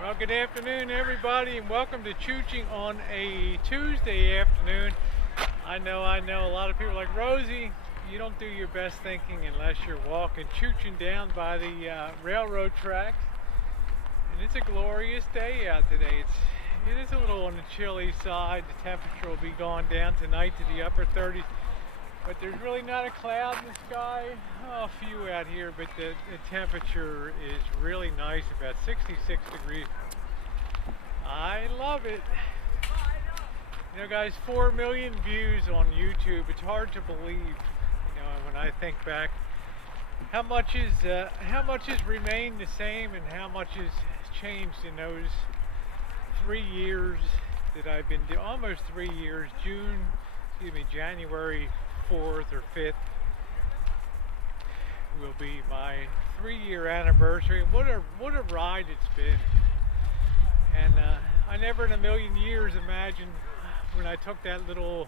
Well, good afternoon, everybody, and welcome to Choochin on a Tuesday afternoon. I know a lot of people are like, Rosie, you don't do your best thinking unless you're walking Choochin down by the railroad tracks. And it's a glorious day out today. It is a little on the chilly side. The temperature will be going down tonight to the upper 30s. But there's really not a cloud in the sky. Oh, a few out here, but the temperature is really nice, about 66 degrees. I love it. You know, guys, 4 million views on YouTube. It's hard to believe, when I think back, how much has remained the same and how much has changed in those 3 years that I've been doing, almost 3 years. January 4th or 5th will be my 3-year anniversary. What a ride it's been. And I never in a million years imagined when I took that little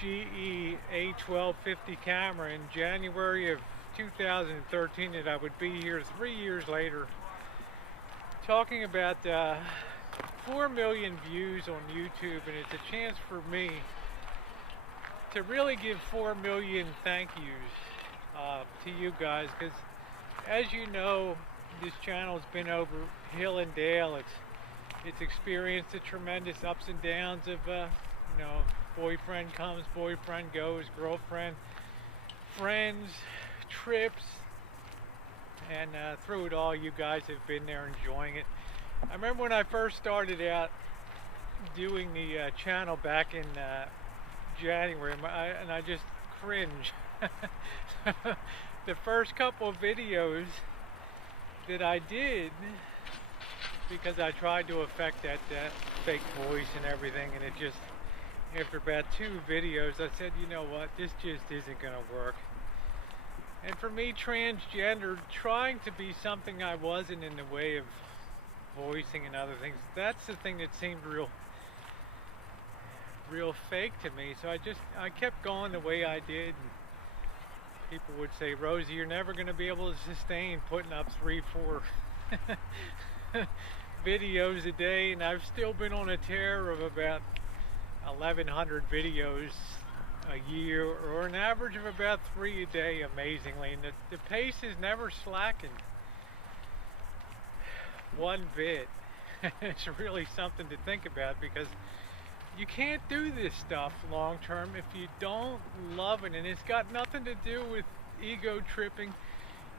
GE A1250 camera in January of 2013 that I would be here 3 years later talking about 4 million views on YouTube, and it's a chance for me to really give 4 million thank yous to you guys, because as you know, this channel has been over hill and dale. It's experienced the tremendous ups and downs of boyfriend comes, boyfriend goes, girlfriend, friends, trips, and through it all, you guys have been there enjoying it. I remember when I first started out doing the channel back in January, and I just cringe. The first couple of videos that I did, because I tried to affect that fake voice and everything, and it just, after about 2 videos, I said, you know what, this just isn't going to work. And for me, transgender, trying to be something I wasn't in the way of voicing and other things, that's the thing that seemed real fake to me. So I kept going the way I did, and people would say, Rosie, you're never going to be able to sustain putting up 3-4 videos a day. And I've still been on a tear of about 1,100 videos a year, or an average of about 3 a day, amazingly. And the pace has never slackened one bit. It's really something to think about, because you can't do this stuff long term if you don't love it. And it's got nothing to do with ego tripping.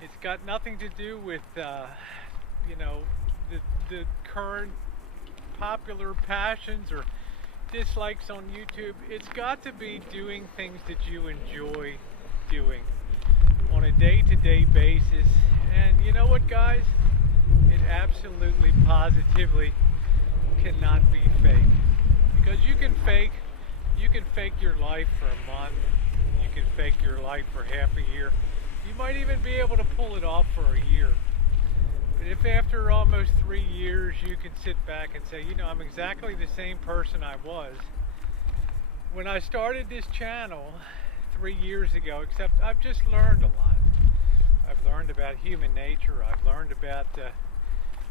It's got nothing to do with the current popular passions or dislikes on YouTube. It's got to be doing things that you enjoy doing on a day-to-day basis. And you know what, guys? It absolutely, positively cannot be fake. Because you can fake your life for a month, you can fake your life for half a year, you might even be able to pull it off for a year. But if after almost 3 years you can sit back and say, I'm exactly the same person I was when I started this channel 3 years ago, except I've just learned a lot. I've learned about human nature, I've learned about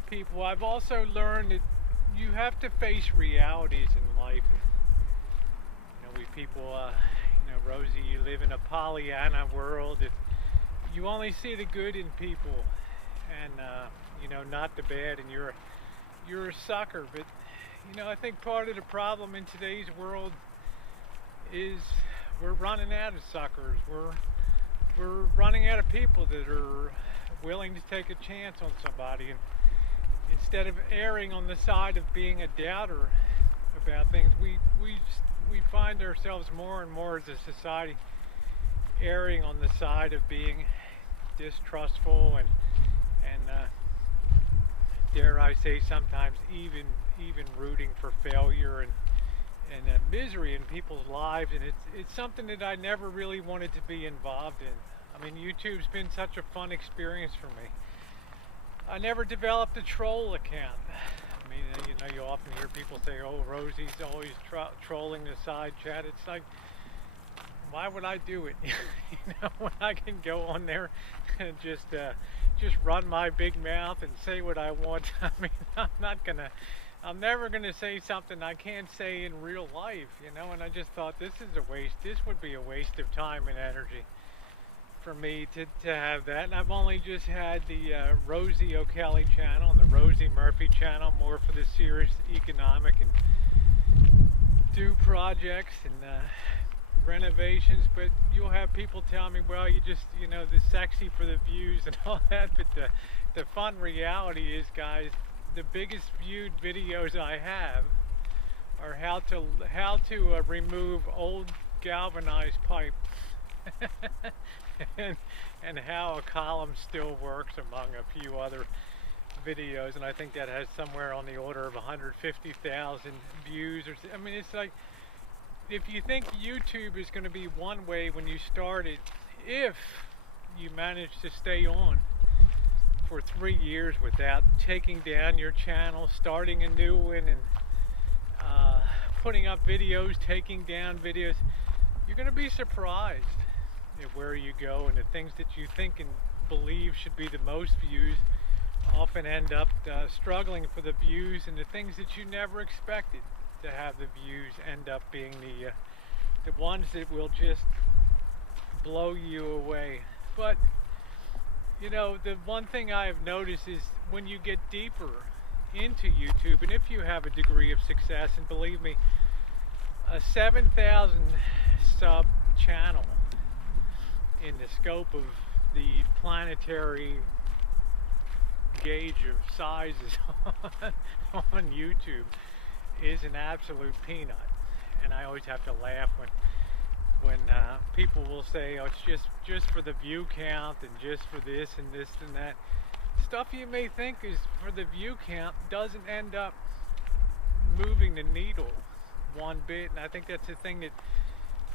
people, I've also learned that you have to face realities in life. And, we people, Rosie, you live in a Pollyanna world. You only see the good in people, and not the bad. And you're a sucker. But I think part of the problem in today's world is we're running out of suckers. We're running out of people that are willing to take a chance on somebody. And instead of erring on the side of being a doubter about things, we find ourselves more and more as a society erring on the side of being distrustful and dare I say sometimes even rooting for failure and misery in people's lives. And it's something that I never really wanted to be involved in. I mean, YouTube's been such a fun experience for me. I never developed a troll account. I mean, you often hear people say, oh, Rosie's always trolling the side chat. It's like, why would I do it? When I can go on there and just run my big mouth and say what I want. I mean, I'm never gonna say something I can't say in real life. And I just thought this is a waste. This would be a waste of time and energy for me to have that. And I've only just had the Rosie O'Kelly channel and the Rosie Murphy channel, more for the serious economic and do projects and renovations. But you'll have people tell me, well, you just, the sexy for the views and all that. But the fun reality is, guys, the biggest viewed videos I have are how to remove old galvanized pipe. and how a column still works, among a few other videos. And I think that has somewhere on the order of 150,000 views. I mean, it's like, if you think YouTube is going to be one way when you start it, if you manage to stay on for 3 years without taking down your channel, starting a new one, and putting up videos, taking down videos, you're going to be surprised at where you go, and the things that you think and believe should be the most views often end up struggling for the views, and the things that you never expected to have the views end up being the ones that will just blow you away. But the one thing I have noticed is when you get deeper into YouTube, and if you have a degree of success, and believe me, a 7,000 sub channel in the scope of the planetary gauge of sizes on YouTube is an absolute peanut. And I always have to laugh when people will say, oh, it's just for the view count and just for this and this and that. Stuff you may think is for the view count doesn't end up moving the needle one bit. And I think that's the thing that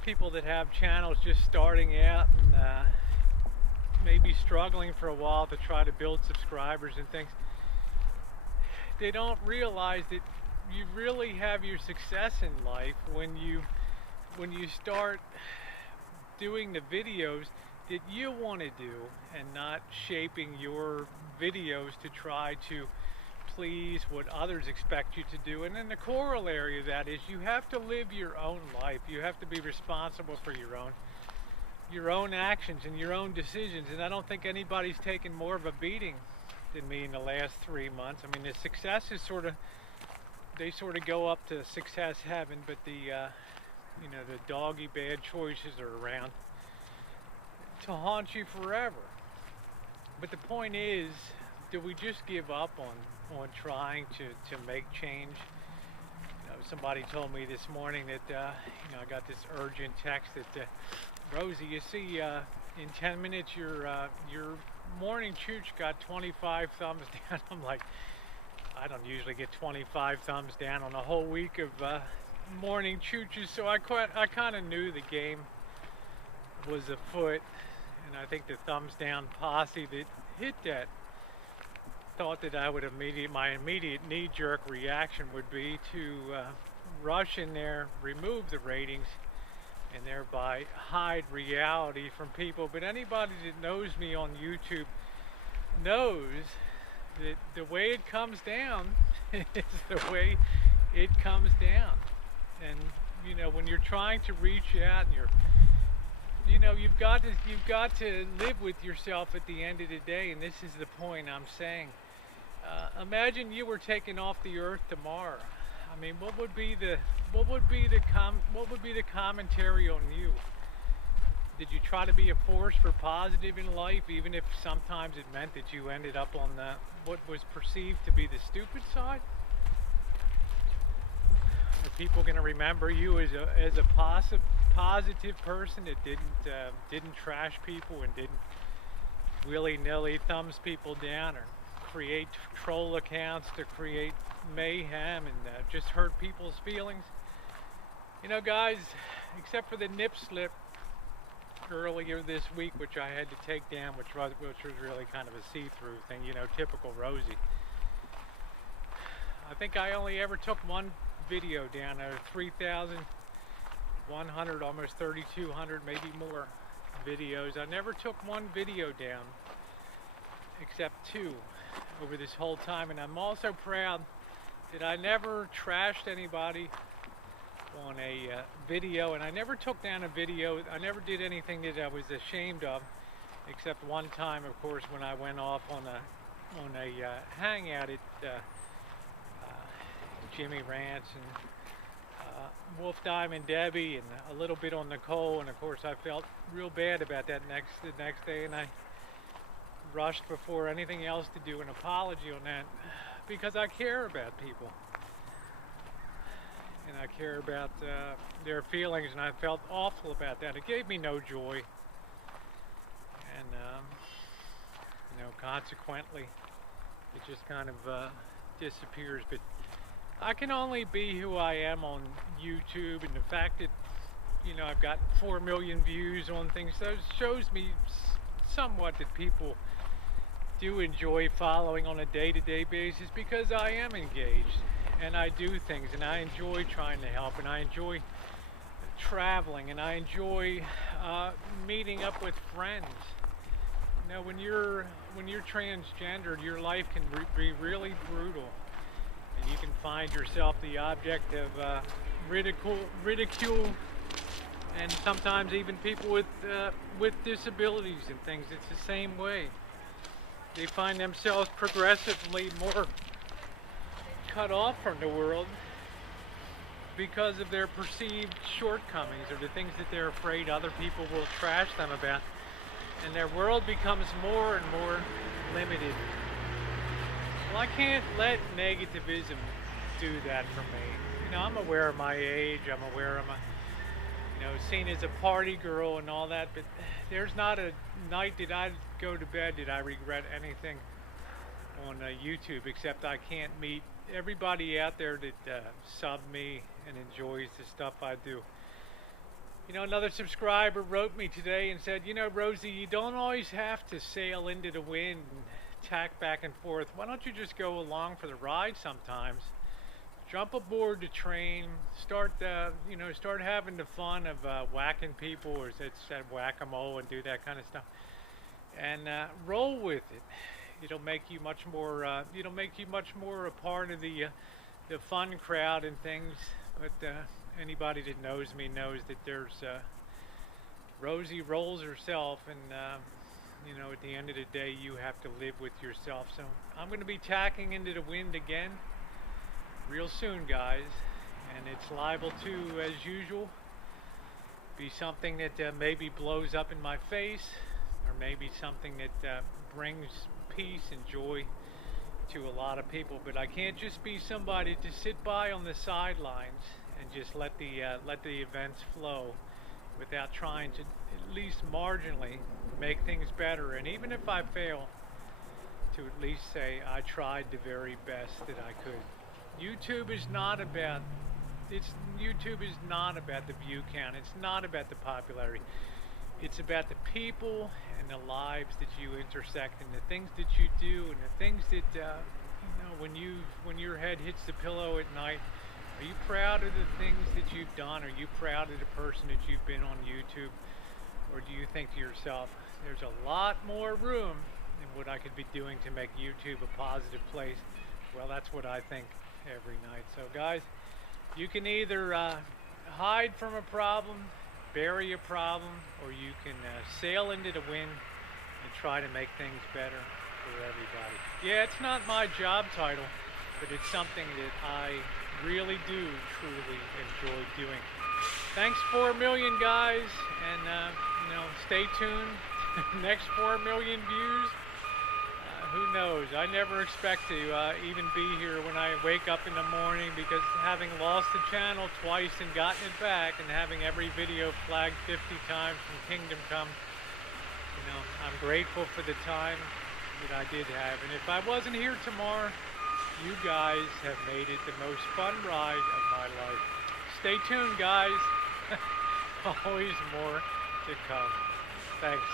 people that have channels just starting out and maybe struggling for a while to try to build subscribers and things, they don't realize that you really have your success in life when you start doing the videos that you want to do, and not shaping your videos to try to please what others expect you to do. And then the corollary of that is you have to live your own life. You have to be responsible for your own actions and your own decisions. And I don't think anybody's taken more of a beating than me in the last 3 months. I mean, the success is they sort of go up to success heaven, but the doggy bad choices are around to haunt you forever. But the point is, do we just give up on trying to make change? Somebody told me this morning that I got this urgent text that Rosie, you see, in 10 minutes your morning chooch got 25 thumbs down. I'm like, I don't usually get 25 thumbs down on a whole week of morning chooches, so I kind of knew the game was afoot. And I think the thumbs down posse that hit that thought that my immediate knee-jerk reaction would be to rush in there, remove the ratings, and thereby hide reality from people. But anybody that knows me on YouTube knows that the way it comes down is the way it comes down. And when you're trying to reach out, and you've got to live with yourself at the end of the day. And this is the point I'm saying. Imagine you were taken off the earth tomorrow. I mean, what would be the commentary on you? Did you try to be a force for positive in life, even if sometimes it meant that you ended up on what was perceived to be the stupid side? Are people going to remember you as a positive person that didn't trash people and didn't willy-nilly thumbs people down, or create troll accounts to create mayhem and just hurt people's feelings? Guys, except for the nip slip earlier this week, which I had to take down, which was really kind of a see-through thing, typical Rosie. I think I only ever took one video down out of 3,000 100, almost 3,200, maybe more videos. I never took one video down, except two over this whole time, and I'm also proud that I never trashed anybody on a video, and I never took down a video. I never did anything that I was ashamed of, except one time, of course, when I went off on a hangout at Jimmy Rance and Wolf Diamond Debbie, and a little bit on Nicole, and of course I felt real bad about that the next day, and I rushed before anything else to do an apology on that, because I care about people and I care about their feelings, and I felt awful about that. It gave me no joy, and you know, consequently it just kind of disappears. But I can only be who I am on YouTube, and the fact that, you know, I've gotten 4 million views on things, so it shows me somewhat that people do enjoy following on a day-to-day basis, because I am engaged and I do things, and I enjoy trying to help, and I enjoy traveling, and I enjoy meeting up with friends. You know, when you're transgender, your life can be really brutal, and you can find yourself the object of ridicule, and sometimes even people with disabilities and things. It's the same way. They find themselves progressively more cut off from the world because of their perceived shortcomings, or the things that they're afraid other people will trash them about, and their world becomes more and more limited. Well, I can't let negativism do that for me. You know, I'm aware of my age, I'm aware of my, you know, seen as a party girl and all that, but there's not a night that I go to bed that I regret anything on YouTube, except I can't meet everybody out there that sub me and enjoys the stuff I do. You know, another subscriber wrote me today and said, you know, Rosie, you don't always have to sail into the wind and tack back and forth. Why don't you just go along for the ride sometimes? Jump aboard the train, start you know, start having the fun of whacking people, or it's said whack-a-mole, and do that kind of stuff, and roll with it. It'll make you much more. It'll make you much more a part of the fun crowd and things. But anybody that knows me knows that there's Rosie rolls herself, and you know, at the end of the day, you have to live with yourself. So I'm going to be tacking into the wind again real soon, guys, and it's liable to, as usual, be something that maybe blows up in my face, or maybe something that brings peace and joy to a lot of people. But I can't just be somebody to sit by on the sidelines and just let the events flow without trying to at least marginally make things better. And even if I fail, to at least say I tried the very best that I could. YouTube is not about the view count. It's not about the popularity. It's about the people and the lives that you intersect, and the things that you do, and the things that you know, when your head hits the pillow at night, are you proud of the things that you've done? Are you proud of the person that you've been on YouTube? Or do you think to yourself, there's a lot more room than what I could be doing to make YouTube a positive place? Well, that's what I think every night. So guys, you can either hide from a problem, bury a problem, or you can sail into the wind and try to make things better for everybody. Yeah, it's not my job title, but it's something that I really do truly enjoy doing. Thanks 4 million, guys, and you know, stay tuned. Next 4 million views. Who knows? I never expect to even be here when I wake up in the morning, because having lost the channel twice and gotten it back, and having every video flagged 50 times from Kingdom Come, you know, I'm grateful for the time that I did have. And if I wasn't here tomorrow, you guys have made it the most fun ride of my life. Stay tuned, guys. Always more to come. Thanks.